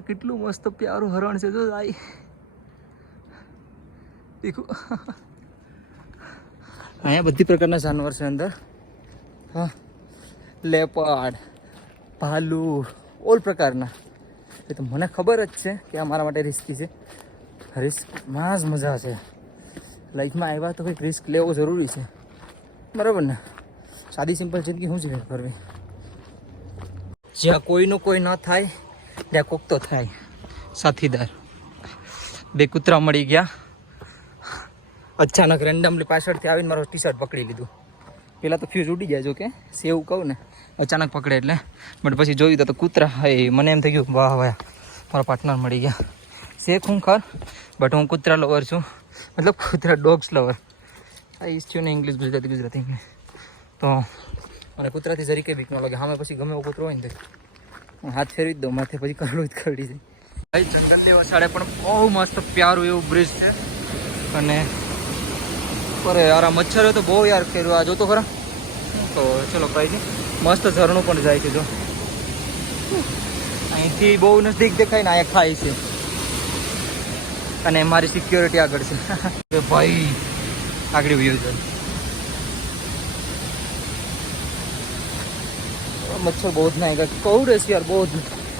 કેટલું મસ્ત પ્યારું હરણ છે જો ભાઈ. દેખો. અહીંયા બધી પ્રકારના જાનવર છે અંદર. હા. લેપાડ ભાલુ ઓલ પ્રકારના. એ તો મને ખબર જ છે કે આ મારા માટે રિસ્કી છે. રિસ્કમાં જ મજા છે. લાઈફમાં આવ્યા તો કંઈક રિસ્ક લેવો જરૂરી છે. બરાબર ને? સાદી સિમ્પલ જિંદગી શું છે કરવી. જ્યાં કોઈનું કોઈ ન થાય ત્યાં કોક તો થાય. સાથીદાર. બે કૂતરા મળી ગયા. અચાનક રેન્ડમલી પાછળથી આવીને મારો ટી શર્ટ પકડી લીધું. પહેલાં તો ફ્યુઝ ઉડી જાય જો કે સેવું કહું ને. અચાનક પકડે એટલે. બટ પછી જોયું તો કૂતરા હા, મને એમ થઈ ગયું, વાહ વાહ, મારા પાર્ટનર મળી ગયા. શેખ હું ખર બટ હું કૂતરા લવર છું. મતલબ કૂતરા ડોગ્સ લવર આ ઈસ થયું ને ઇંગ્લિશ ગુજરાતી ગુજરાતી. તો, મને કૂતરાથી જરી કંઈ બીક ન લાગે? સામે પછી ગમે એવો કૂતરો હોય ને હાથ ફેરવી દઉં માથે પછી કરડું જ કરડી જાય. ભાઈ જગનદેવ અષાઢે પણ બહુ મસ્ત પ્યારું એવું બ્રિજ છે. અને અરે યાર, આ મચ્છરો તો બહુ યાર કર્યું. આ જોતો ખરા? તો ચલો કઈ નહીં મસ્ત ઝરણું પણ જાય છે, જો. અહીંથી બહુ નજદીક દેખાય ને, અહીંયા ખાય છે. અને મારી સિક્યોરિટી આગળ છે. ભાઈ, આગળ વ્યૂ છે મચ્છર બહુ જ ના કહું રહેશે યાર, બહુ જ.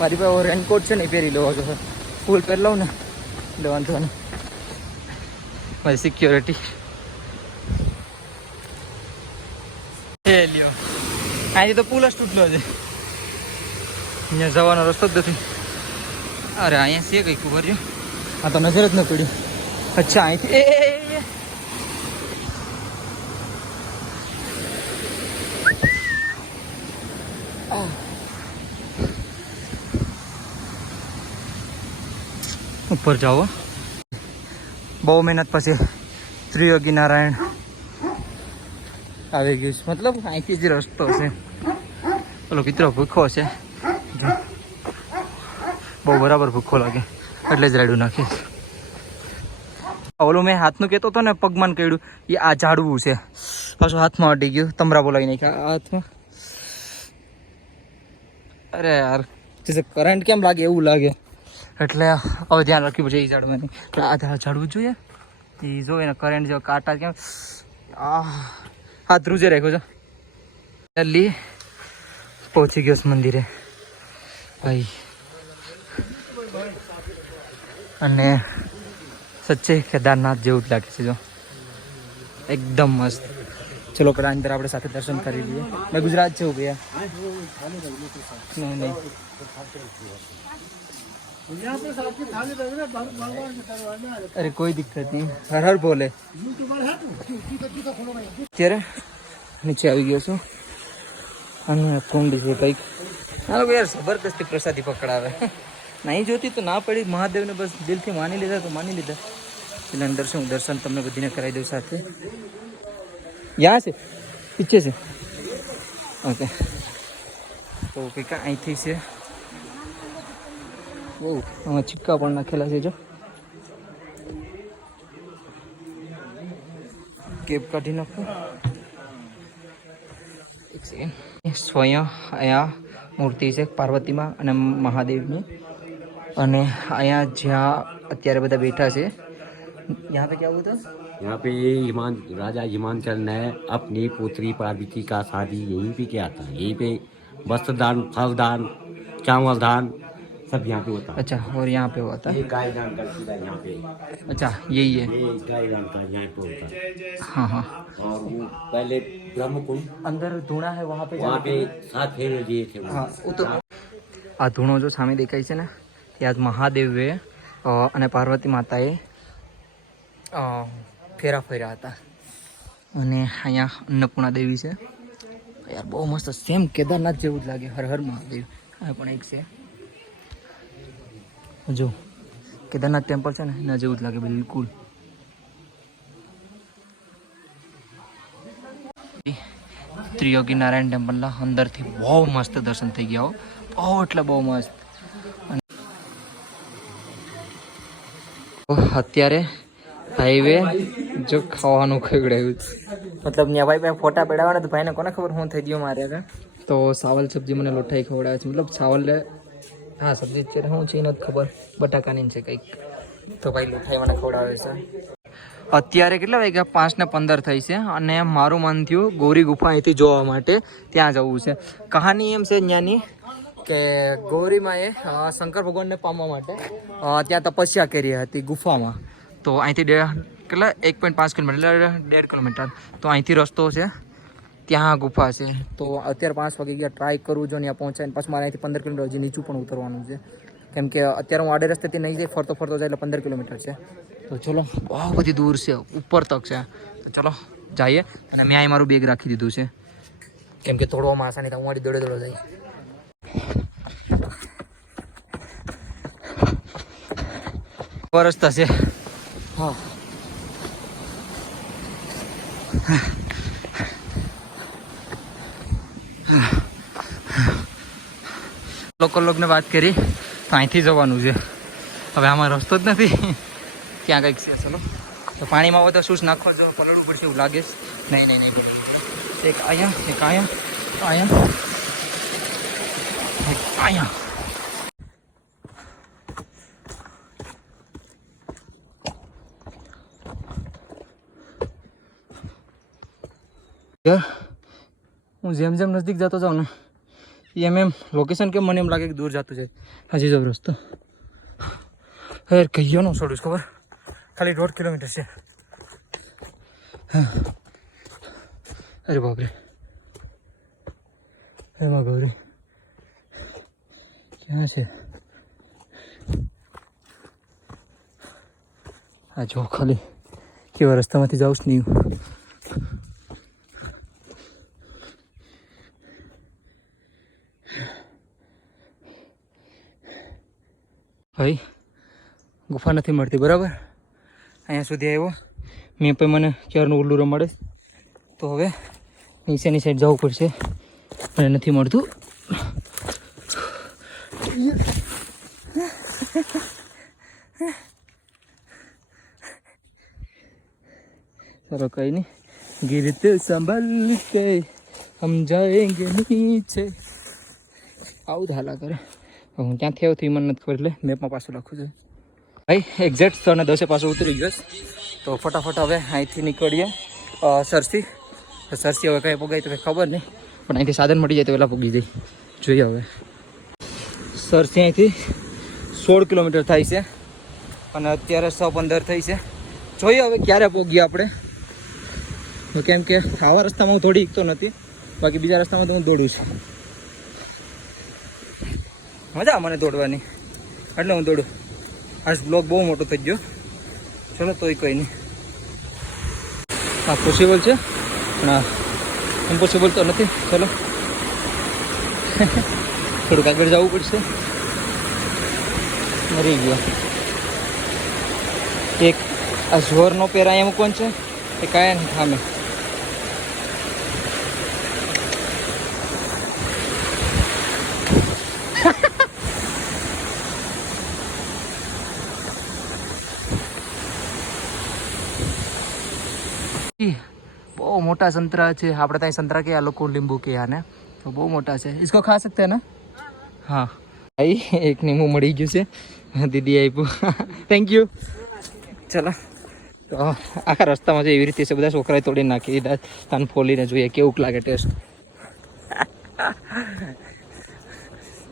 મારી પાસે રેનકોટ છે ને પહેરી લેવા જો ફૂલ પહેરી લઉં ને. એટલે વાંધો મારી સિક્યોરિટી એ લ્યો. અહીંથી તો પુલ જ તૂટલો છે. અહીંયા જવાનો રસ્તો જ નથી. અરે, અહીંયા છે કંઈક ખબર છે? આ તો નજર જ ન પડી. અચ્છા અહીંથી એ, એ, એ. આહ. ઉપર જાઓ. બહુ મહેનત પછી ત્રિયોગી નારાયણ આવી ગયું છે. મતલબ અહીંથી જ રસ્તો છે. પેલો કિત્રો ભૂખો છે. બહુ બરાબર ભૂખો લાગે. એટલે જ રાડું નાખીશ ઓલું મેં હાથનું કહેતો હતો ને પગમાં કહ્યું એ આ ઝાડવું છે. પાછું હાથમાં અટી ગયું. તમરા બોલાવી નાખ્યા. હાથમાં. અરે યાર કરંટ કેમ લાગે એવું લાગે? એટલે હવે ધ્યાન રાખ્યું પછી એ ઝાડવાની. આ ઝાડ ઝાડવું જોઈએ. એ જો એને કરંટ જો કાંટા કેમ. આ હાથ રૂજે રાખ્યો છે. જલ્દી પહોંચી ગયો મંદિરે. ભાઈ. અને સચ્ચે કેદારનાથ જેવું જ લાગે છે જો. એકદમ મસ્ત. ચલો પેલા અંદર આપણે સાથે દર્શન કરી લઈએ. મેં ગુજરાત છે નહીં નહીં. અરે, કોઈ દિક્કત નહીં. હર હર બોલે. અત્યારે નીચે આવી ગયો છું. અને કુંડી છે કંઈક. હાલો યાર, જબરદસ્તી પ્રસાદી પકડાવે. નહીં જોતી તો ના પડી. મહાદેવને બસ દિલથી માની લીધા તો માની લીધા. એટલે અંદર શું દર્શન તમને બધીને કરાવી દઉં સાથે. યા છે? પીછે છે? ઓકે. તો કંઈક અહીંથી છે. આમાં સિક્કા પણ નાખેલા છે જો કેપ કાઢી નાખો એક સેકન્ડ સ્વયં અહીંયા મૂર્તિ છે પાર્વતીમાં અને મહાદેવની અને અહીંયા જ્યાં અત્યારે બધા બેઠા છે यहाँ पे क्या हुआ था यहाँ पे ये हिमान राजा हिमांचल ने अपनी पुत्री पार्वती का शादी यहीं पे किया था यहीं पे वस्त्र दान फल दान चावल दान सब यहाँ पे होता है अच्छा और यहाँ पे हुआ था ये गाय दान करती था यहाँ पे अच्छा यही है ये गाय दान का यहाँ पे होता है हाँ हाँ और वो पहले ब्रह्म कुंड अंदर धूणा है वहाँ पे वहाँ पे सात फेरे दिए थे वो। હા હું તો આ ધૂણો જો સામે દેખાય છે ને ત્યાં જ મહાદેવે અ, અને પાર્વતી માતાએ અ, ફેરા ફર્યા હતા અને અહીંયા અન્નપૂર્ણા દેવી છે યાર બહુ મસ્ત સેમ કેદારનાથ જેવું જ લાગે હર હર મહાદેવ આ પણ એક છે જો કેદારનાથ ટેમ્પલ છે ને એના જેવું જ લાગે બિલકુલ. ત્રિયોગી નારાયણ ટેમ્પલના અંદરથી બહુ મસ્ત દર્શન થઈ ગયા બહુ એટલે બહુ મસ્ત. અત્યારે હાઈવે જો ખાવાનું ખવડાવ્યું મતલબ ત્યાં ભાઈ ભાઈ ફોટા પડાવવાના તો ભાઈને કોને ખબર હું થઈ ગયું મારે આગળ? તો સાવલ સબ્જી મને લોઠાઈ ખવડાવે છે. મતલબ સાવલ હા સબ્જી અત્યારે શું છે એ નથી ખબર બટાકાની છે કંઈક તો ભાઈ મીઠાઈ મને ખવડાવે છે અત્યારે કેટલા વાગ્યા પાંચ ને પંદર થઈ છે અને મારું મન થયું ગૌરી ગુફા અહીંથી જોવા માટે ત્યાં જવું છે કહાની એમ છે ત્યાંની કે ગૌરીમાં એ શંકર ભગવાનને પામવા માટે ત્યાં તપસ્યા કરી હતી ગુફામાં તો અહીંથી કેટલા એક પોઈન્ટ પાંચ કિલોમીટર એટલે ડેઢ કિલોમીટર તો અહીંથી રસ્તો છે ત્યાં ગુફા છે. તો અત્યારે પાંચ વાગે ગયા ટ્રાય કરું જો ત્યાં પહોંચાય પછી મારે અહીંથી પંદર કિલોમીટર હજી નીચું પણ ઉતરવાનું છે. કેમ કે અત્યારે હું આડે રસ્તેથી નહીં જઈ ફરતો ફરતો જાય એટલે પંદર કિલોમીટર છે. તો ચલો બહુ બધી દૂર છે ઉપર તક છે. તો ચલો જઈએ. અને મેં અહીં મારું બેગ રાખી દીધું છે. કેમ કે તોડવામાં આસાની હું આડી દોડે દોડે જઈ. રસ્તા છે. હા. લોકો લોકોને વાત કરી, તો અહીંથી જવાનું છે. હવે આમાં રસ્તો જ નથી. ક્યાં કંઈક છે, ચલો. તો પાણીમાં હોય તો શૂઝ નાખવા જો પલળવું પડશે એવું લાગે નહીં નહીં નહીં એક અહીંયા એક અહીંયા અહીંયા એક અહીંયા હું જેમ જેમ નજીક જતો જાઉં ને એમ એમ લોકેશન કેમ મને એમ લાગે કે દૂર જતું છે હજી જબ રસ્તો યાર કહીયો નું છોડું ખબર ખાલી દોઢ કિલોમીટર છે હા. અરે બાપરે એમાં ગૌરી ક્યાં છે આ જો ખાલી કેવા રસ્તામાંથી જાઉં જ નહીં ભાઈ ગુફા નથી મળતી બરાબર અહીંયા સુધી આવ્યો મેં પણ મને ક્યારનું ઉલ્લું રમાડે તો હવે નીચેની સાઈડ જવું પડશે અને નથી મળતું ચલો કઈ નહીં गिरते संभल के हम जाएंगे नीचे આવું જ હાલા કરે હવે હું ક્યાંથી આવ્યો એ મને નથી ખબર એટલે મેપમાં પાછું લખું છું. ભાઈ એક્ઝેક્ટ ત્રણે દસે પાછું ઉતરી ગયો તો ફટાફટ હવે અહીંથી નીકળીએ. સરસી. સરસી હવે કંઈ પગાય તો ખબર નહીં, પણ અહીંથી સાધન મળી જાય તો પહેલાં પગી જાય. જોઈએ હવે. સરસી અહીંથી સોળ કિલોમીટર થાય છે અને અત્યારે સો પંદર થઈ છે. જોઈએ હવે ક્યારે પહોંચીએ આપણે. કેમ કે આવા રસ્તામાં હું થોડી તો નથી, બાકી બીજા રસ્તામાં તો હું દોડું છું. મજા મને દોડવાની. એટલે હું દોડું. આજ બ્લોક બહુ મોટો થઈ ગયો. ચલો તોય કંઈ નહીં. હા પોસિબલ છે? પણ ઇમ્પોસિબલ તો નથી. ચલો. થોડુંક આગળ જવું પડશે. મરી ગયો. એક, આ ઝોરનો પેર અહીંયા કોણ છે. એ કાંઈ નહીં સામે. મોટા સંતરા છે આપણે ત્યાં સંતરા કે આ લોકો લીંબુ કે આને તો બહુ મોટા છે इसको ખા सकते हैं ना હા ભાઈ એક નીંબુ મળી ગયું છે દીદી આપ્યું થેન્ક યુ ચલો તો આખા રસ્તામાં જે એવી રીતે છે બધા છોકરાએ તોડી નાખી દીધા તન ફોલીને જોઈએ કેવું લાગે ટેસ્ટ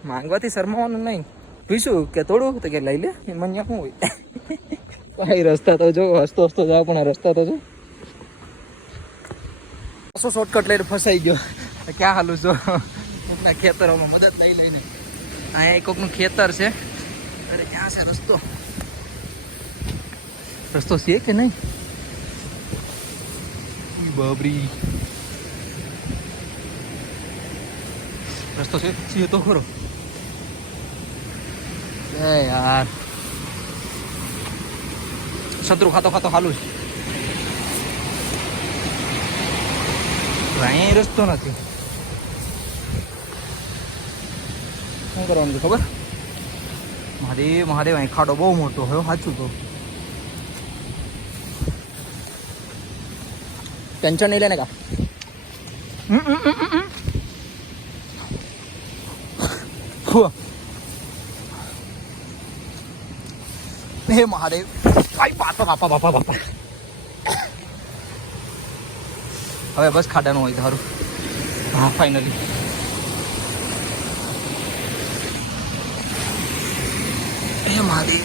માંગવાથી શરમાવાનું નહીં પૂછ્યું કે તોડું તો કે લઈ લે એમાં અહીંયા શું હોય ભાઈ રસ્તા તો જો હસતો હસતો જાવ પણ આ રસ્તા તો જો કશો શોર્ટકટ લઈને ફસાઈ ગયો. ક્યાં હાલું છો? કોકના ખેતરોમાં મદદ લઈ લઈને. અહીંયા એક કોકનું ખેતર છે. અરે, ક્યાં છે રસ્તો? રસ્તો છે કે નહીં? બાબરી. રસ્તો છે તો ખરો. એ યાર. શત્રુ ખાતો ખાતો હાલું છે. અહીં રસ્તો નથી. શું કરવાનું છે ખબર? મહાદેવ મહાદેવ અહીં ખાડો બહુ મોટો હોય સાચું તો ટેન્શન નહીં લેને કા? હમ, હમ, હમ, હમ, હમ. ફુવા. હે મહાદેવ. ભાઈ બાપા બાપા બાપા બાપા. હવે બસ ખાડાનું હોય ધારું. હા ફાઇનલી હે મહાદેવ.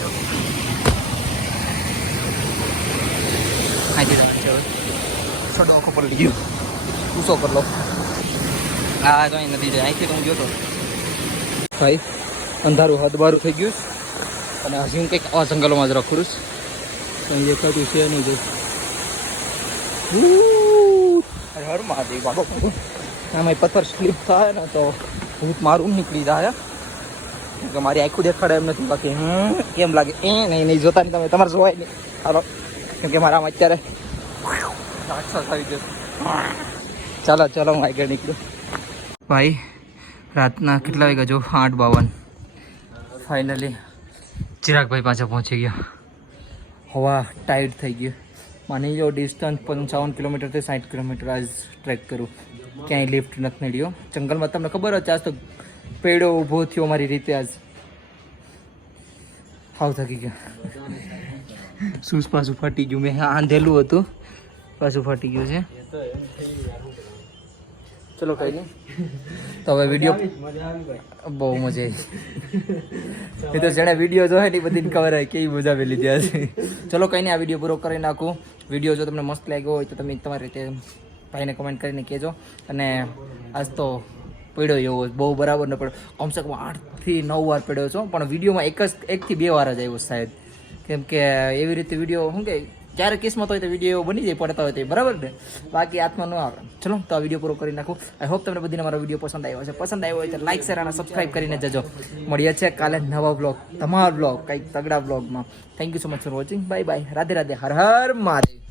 જવાનું છે છોડો આખો ગયો. ઊંચો કર લો. હા કંઈ નથી જાય. અહીંથી તો હું ગયો તો. ભાઈ અંધારું હદબારું થઈ ગયું. અને હજી હું કંઈક આવા જંગલોમાં જ રખું છું. અહીં દેખાતું છે નહીં જો. અરે હર મહાદેવ બાબા આમાં પથ્થર સ્લીપ થાય ને તો ભૂત મારું નીકળી જાય. કે મારી આખું દેખાડે એમ નથી, બાકી, હમ, કેમ લાગે? એ નહીં નહીં જોતા નહીં તમે, તમારે જોવાય નહીં. હાલો, કેમ કે મારામાં અત્યારે રાક્ષસ આવી જશે ચાલો ચાલો, હું આગળ નીકળું. ભાઈ, રાતના કેટલા વાગ્યા? જો, આઠ બાવન. ફાઇનલી ચિરાગભાઈ પાછા પહોંચી ગયા. હવા ટાઈટ થઈ ગયું માની જો ડિસ્ટન્સ પંચાવન કિલોમીટરથી સાઠ કિલોમીટર આજ ટ્રેક કરું. ક્યાંય લિફ્ટ નથી મળ્યો. જંગલમાં તમને ખબર જ આજ તો પેડો ઊભો થયો મારી રીતે આજ. હાવ થકી ગયા. શૂઝ પાછું ફાટી ગયું? મેં આંધેલું હતું. પાછું ફાટી ગયું છે. ચલો કઈ નહીં તો હવે વીડિયો બહુ મજા આવી. એ તો જેણે વીડિયો જોહે ને એ બધીને ખબર હોય કેવી મજા આવી લીધી હશે ચલો કંઈ નહીં આ વીડિયો પૂરો કરી નાખું. વીડિયો જો તમને મસ્ત લાગ્યો હોય તો તમે તમારી રીતે ભાઈને કમેન્ટ કરીને કહેજો. અને આજ તો પડ્યો એવો બહુ બરાબર ન પડ્યો. કમસે કમ આઠથી નવ વાર પડ્યો છો પણ વિડીયોમાં એક જ એકથી બે વાર જ આવ્યો સાહેબ. કેમ કે એવી રીતે વીડિયો શું કે ક્યારે કિસ્મત હોય તો વીડિયો બની જાય, પડતા હોય તો બરાબર ને? બાકી હાથમાં ન આવે ચલો, તો આ વીડિયો પૂરો કરી નાખું. આઈ હોપ તમને બધીને મારો વીડિયો પસંદ આવ્યો છે પસંદ આવ્યો હોય તો લાઈક શેર અને સબસ્ક્રાઈબ કરીને જજો. મળીએ છે કાલે નવા બ્લોગ તમારા બ્લોગ કંઈક તગડા બ્લોગમાં thank you so much for watching bye bye Radhe Radhe. Har Har Mahadev.